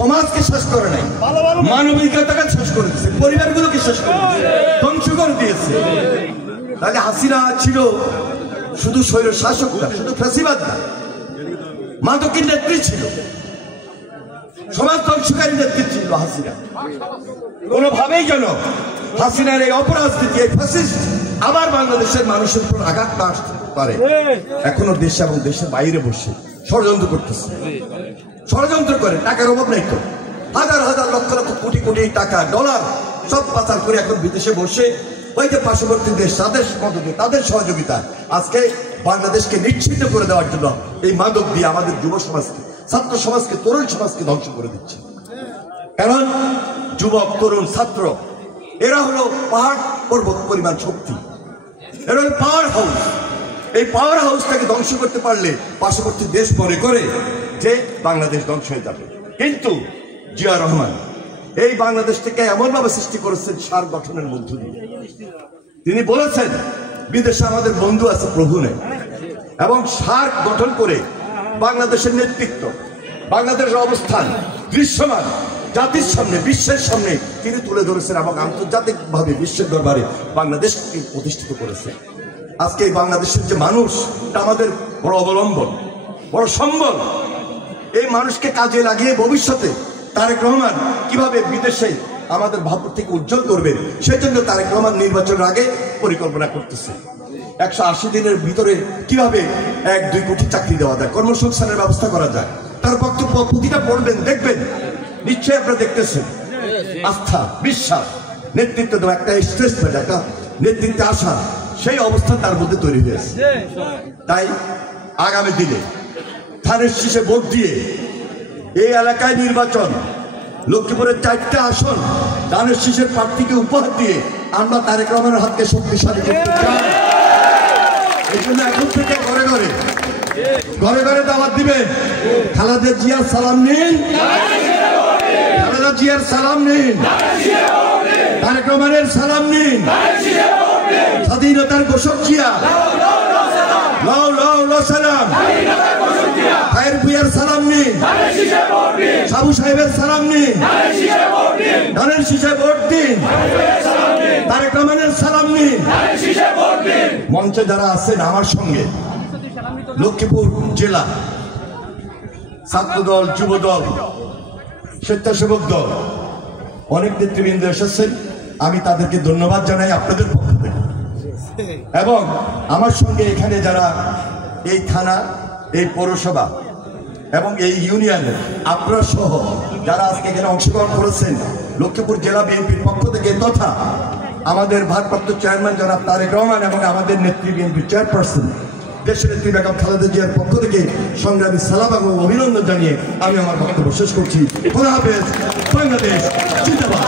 সমাজকে শেষ করে নাই, মানবিকতাকে শেষ করে দিয়েছে, পরিবারগুলোকে শেষ করে দিয়েছে, ধ্বংস করে দিয়েছে। তাহলে হাসিনা ছিল শুধু স্বৈর শাসক না, শুধু ফ্যাসিবাদ না, মাদকের নেত্রী ছিল, সমাজ ধ্বংসকারী নেত্রী ছিল হাসিনা। কোনোভাবেই যেন হাসিনার এই অপরাজনীতি, এই ফ্যাসিস্ট আবার বাংলাদেশের মানুষের উপর আঘাত না আসতে পারে, এখনো দেশে এবং দেশের বাইরে বসে ষড়যন্ত্র করতেছে। ষড়যন্ত্র করে, টাকার অভাব নাই তো, হাজার হাজার লক্ষ লক্ষ কোটি কোটি টাকা ডলার সব পাচার করে এখন বিদেশে বসে ওই যে পার্শ্ববর্তী দেশ তাদের মদতে, তাদের সহযোগিতা আজকে বাংলাদেশকে নিশ্চিত করে দেওয়ার জন্য এই মাদক দিয়ে আমাদের যুব সমাজকে, ছাত্র সমাজকে, তরুণ সমাজকে ধ্বংস করে দিচ্ছে। কারণ যুবক, তরুণ, ছাত্র এরা হলো পাহাড় পর্বত পরিমাণ শক্তি, এরা হলো পাওয়ার হাউস। এই পাওয়ার হাউসটাকে ধ্বংস করতে পারলে পার্শ্ববর্তী দেশ মনে করে যে বাংলাদেশ ধ্বংস হয়ে যাবে। কিন্তু জিয়া রহমান এই বাংলাদেশ থেকে এমনভাবে সৃষ্টি করেছেন সার গঠনের মধ্য দিয়ে। তিনি বলেছেন বিদেশে আমাদের বন্ধু আছে, প্রভু নেই, এবং সার গঠন করে বাংলাদেশের নেতৃত্ব, বাংলাদেশের অবস্থান দৃশ্যমান জাতির সামনে, বিশ্বের সামনে তিনি তুলে ধরেছেন এবং আন্তর্জাতিকভাবে বিশ্বের দরবারে বাংলাদেশকে প্রতিষ্ঠিত করেছেন। আজকে এই বাংলাদেশের যে মানুষ, তা আমাদের বড় অবলম্বন, বড় সম্বল। এই মানুষকে কাজে লাগিয়ে ভবিষ্যতে তারেক রহমান কিভাবে বিদেশে আমাদের ভাবমূর্তিকে উজ্জ্বল করবেন, সেই জন্য তারেক রহমান নির্বাচনের আগে পরিকল্পনা করতেছে। 180 দিনের ভিতরে কিভাবে 1-2 কোটি চাকরি দেওয়া যায়, কর্মসংস্থানের ব্যবস্থা করা যায়, তার বক্তব্য প্রতিটা পড়বেন, দেখবেন, নিশ্চয়ই আপনারা দেখতেছেন। আস্থা, বিশ্বাস, নেতৃত্ব দেওয়া, একটা স্ট্রেসমেন্ট, একটা নেতৃত্বে আসা, সেই অবস্থান তার মধ্যে তৈরি হয়েছে। তাই আগামী দিনে ধানের শীষে ভোট দিয়ে এই এলাকায় নির্বাচন, লক্ষ্মীপুরের 4টা আসন ধানের শীষের প্রার্থীকে উপহার দিয়ে আমরা তারেক রহমানের হাতকে শক্তিশালী করতে চাই। এই জন্য এখন থেকে ঘরে ঘরে ঘরে ঘরে দাওয়াত দিবেন, খালেদা জিয়ার সালাম নিন, খালেদা জিয়ার সালাম নিন, তারেক রহমানের সালাম নিন, স্বাধীনতার ঘোষক জিয়া, লাও লাও লাও সালাম, খায়ের ভুইয়ার সালাম নিন, সাবু সাহেবের সালাম নিন, ধানের শীষে ভোট দিন, তারেক রহমানের সালাম নিন। মঞ্চে যারা আছেন আমার সঙ্গে, লক্ষ্মীপুর জেলা ছাত্র দল, যুব দল, স্বেচ্ছাসেবক দল, অনেক নেতৃবৃন্দ এসেছেন, আমি তাদেরকে ধন্যবাদ জানাই আপনাদের পক্ষ থেকে। এবং আমার সঙ্গে এখানে যারা এই থানা, এই পৌরসভা এবং এই ইউনিয়নের আপনারা সহ যারা আজকে এখানে অংশগ্রহণ করেছেন, লক্ষ্মীপুর জেলা বিএনপির পক্ষ থেকে তথা আমাদের ভারপ্রাপ্ত চেয়ারম্যান জনাব তারেক রহমান এবং আমাদের নেত্রী বিএনপির চেয়ারপারসন দেশের নেত্রী বেগম খালেদা জিয়ার পক্ষ থেকে সংগ্রামী সালাম এবং অভিনন্দন জানিয়ে আমি আমার বক্তব্য শেষ করছি। খোদা হাফেজ, বাংলাদেশ জিন্দাবাদ।